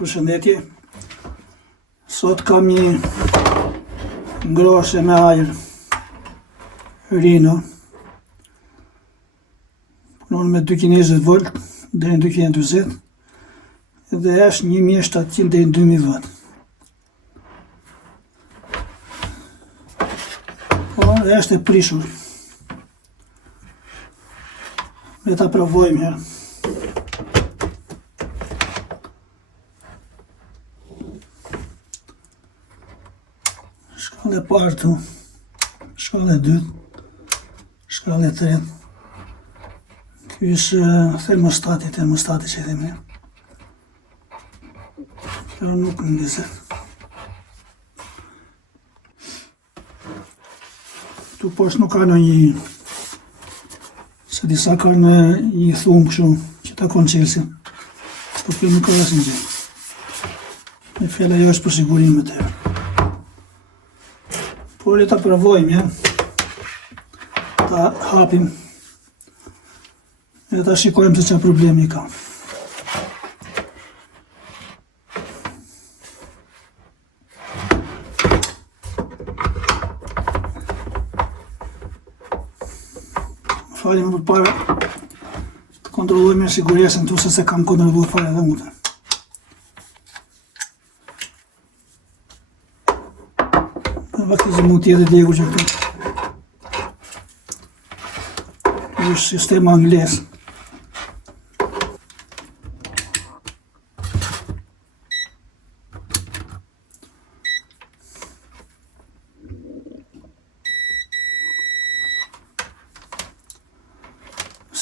Përshëndetje. Sot kam një ngroshe me ajër Rino. Punon me 220 volt deri në 240 dhe është 1700 deri në 2000 watt. Po, dhe është e prishur. Le ta provojmë herë. Shkallë e parë tu, shkallë e dytë, shkallë e tretë. Ky është termostati që themi ne. Kjo nuk ngjiset. Tu poshtë nuk ka ndonjë, se disa kanë një thumë kështu që takon qelsin, po kjo nuk ka asnjë gjë. Me fjala jo është për sigurinë të tërë. Por le ta provojmë, ja. Ta hapim e ta shikojmë se çfarë problemi ka. Falim përpara të kontrollojmë sigurisën tu se kam kontrolluar fare edhe unë. Vakti mund t'jetë djegur që këtu. Është sistema anglez.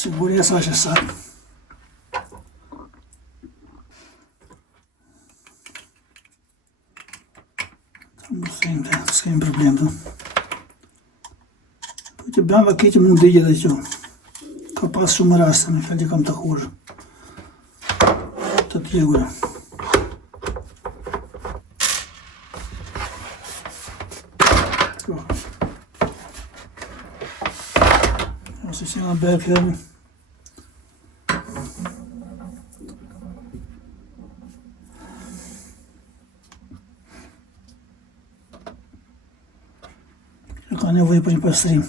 Siguresa është e saktë. S'kem problem tu. Po që bëjmë vaki që mund digje dhe që. Ka pas shumë raste, me fjallë që kam të hurë. Të tjegura. Ose që nga bërë fjallë. Ka nevojë për një pastrim.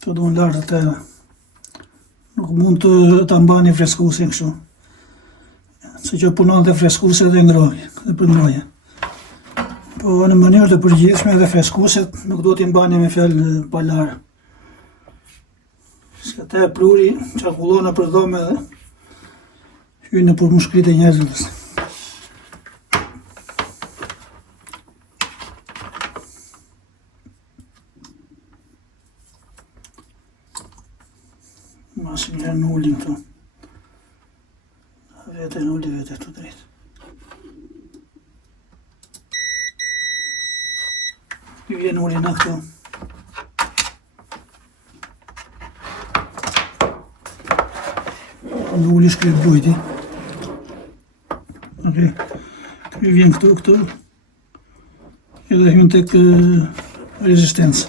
Të duhen lartë të nuk mund të ta mbani freskusin kështu. Se që punon dhe freskuse dhe ngrojë, dhe për ngrojë. Po në mënyrë të përgjithshme dhe freskuset nuk do t'i mbani me fjalë palarë. Se te pluri qarkullon në për dhome dhe hynë në për mushkrit e njerëzës. Masë njërë në ullin këtu. Vete në ulli, vete këtu drejtë. Ky vjen ulli në këtu. Në ulli shkret bujti. Okej. Ky vjen këtu. Edhe hyn tek rezistencë.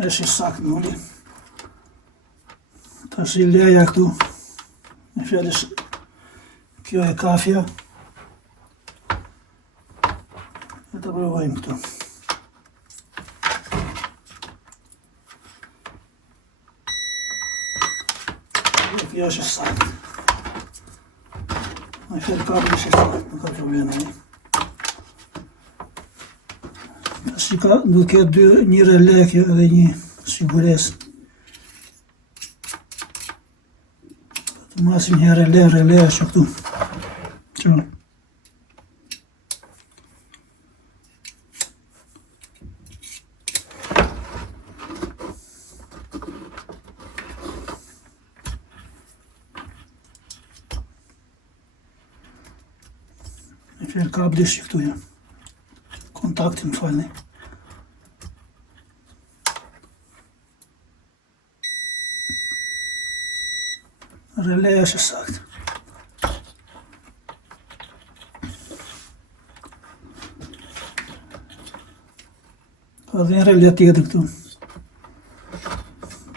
Është i saktë në ulli. Tash i leja këtu. Në fjallës, kjo e kafja. E të provojmë këtu. Kjo është e saktë. Në fjallë kabli është e saktë, nuk ka probleme. Tash i ka, do të ketë një relé kjo edhe një siguresë. Të masim një relé është këtu. Që? Në fjellë kabli është këtu, ja. Kontaktin, më falni. Releja është sakt. Ka dhe një rele tjetër këtu.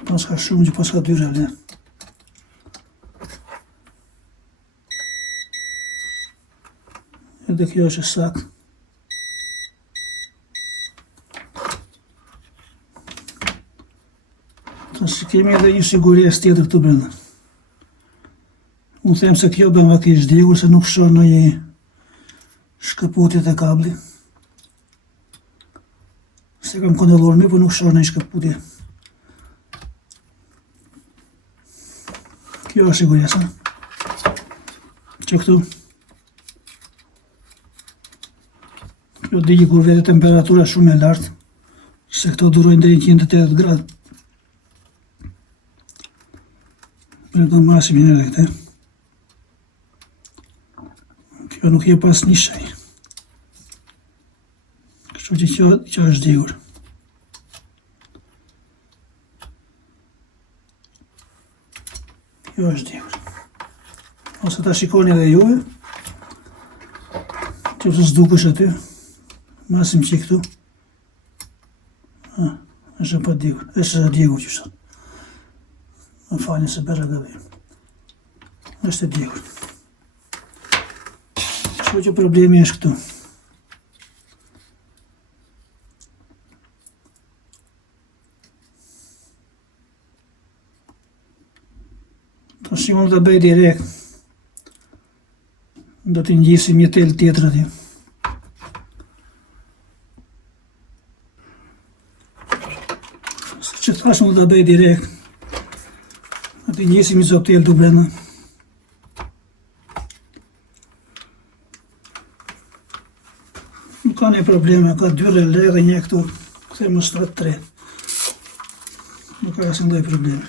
Pas ka shumë që pas ka 2 rele. Edhe kjo është sakt. Si kemi edhe një siguries tjetër këtu brenda. Unë them se kjo bëma ki zhdigur se nuk shon në një shkëputjet e kabli. Se kam kontrolluar mi, po nuk shon në një shkëputje. Kjo është siguriesa. Që këtu. Kjo digi kur vete temperatura shumë e lartë, se këto durojnë deri 180 gradë. Në masim një edhe këte. Kjo nuk je pas një shaj. Kështu që kjo është digur. Kjo është digur. Ose ta shikoni edhe juve. Që të s'dukush aty. Masim që këtu. është pa digur. është digur që shtë. Më falin se bërë gëdhim. është digur. Kështu që problemi është këtu. Ta shi mund të bëj direkt. Do t'i ngjisim një tel tjetër aty. Që thash mund të bëj direkt. Do t'i ngjisim një zop tel të brenda. Nuk ka një probleme, ka 2 relë dhe një këtu, termostat 3. Nuk ka asë ndoj probleme.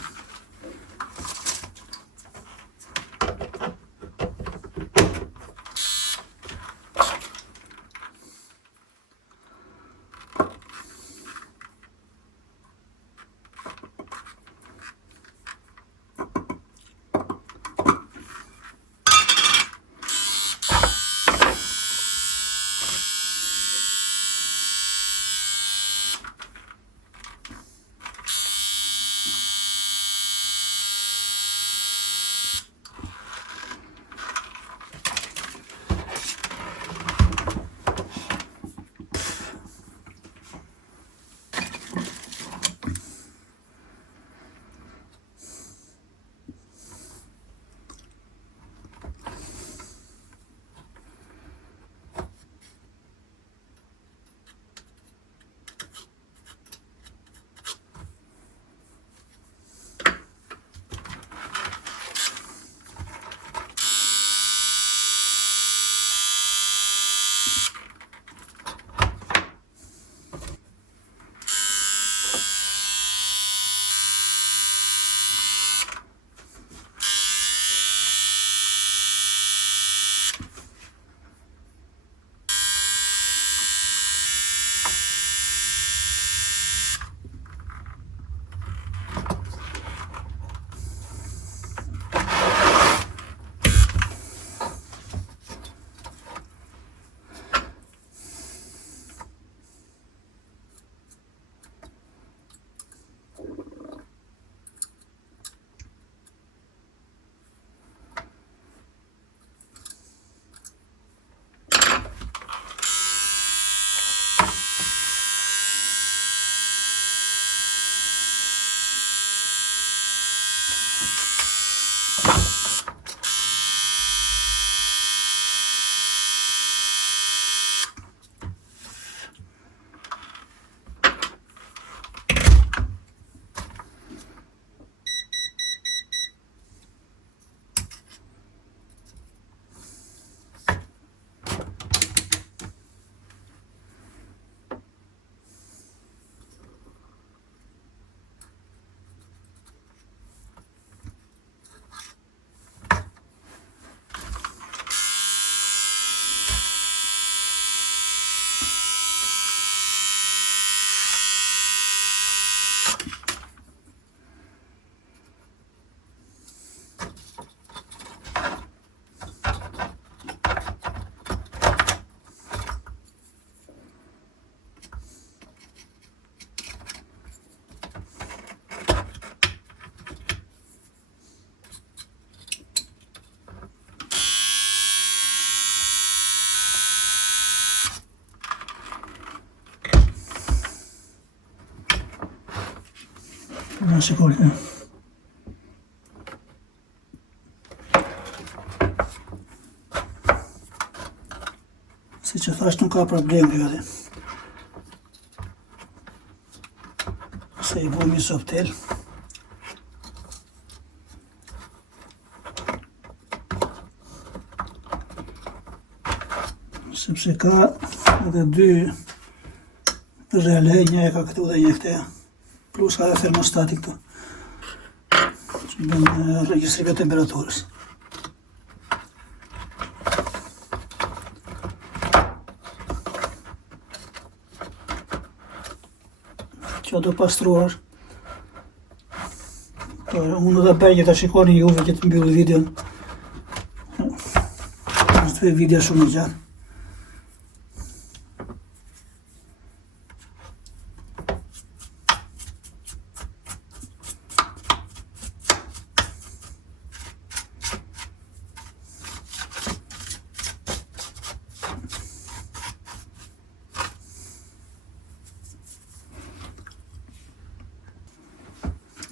Në shikoni. Si që thash nuk ka problem kjo gati. Se i bëm i soptel. Sepse ka edhe dy relej, një e ka këtu dhe një këte. Plus ka dhe termostati këtu. Që bën regjistrime temperaturës. Që do pastruar. Unë dhe bëjë të shikoni juve që të mbyllë videon. Është video shumë gjatë.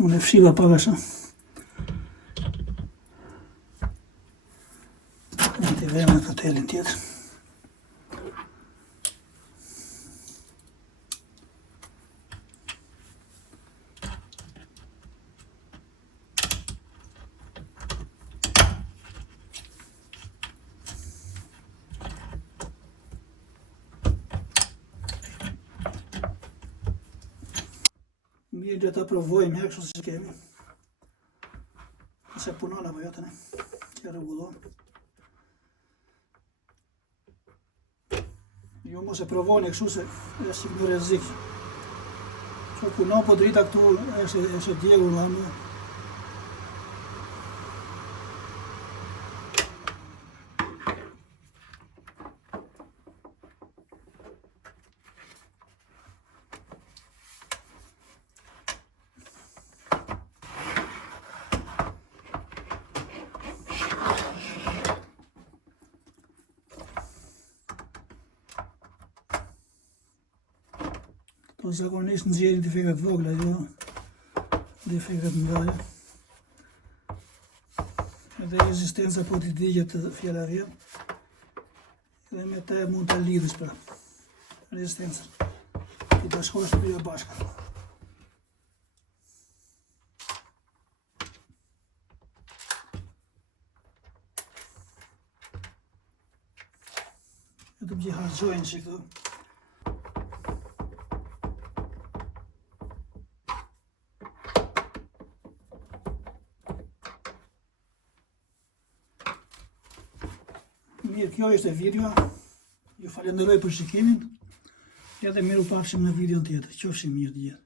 Unë e fshiva pak asha. Në të vejmë në fotelin tjetër. Mirë dhe ta provojmë kështu si kemi. Nëse punon apo jo tani. Që rregullon. Jo mos e provoni kështu se është një rrezik. Që punon po drita këtu është djegur nga më. Po zakonisht nxjerrin defektet vogla, jo defektet mëdha. Edhe rezistenca po t'i digjet të fjala vjen. Edhe me te mund të lidhësh pra rezistencën. Ti bashkosh për bashkë. E të bje hargjojnë që këto. Mirë, kjo është e videoa. Ju falenderoj për shikimin. Edhe miru pafshim në videon tjetër. Qofshim mirë të gjithë.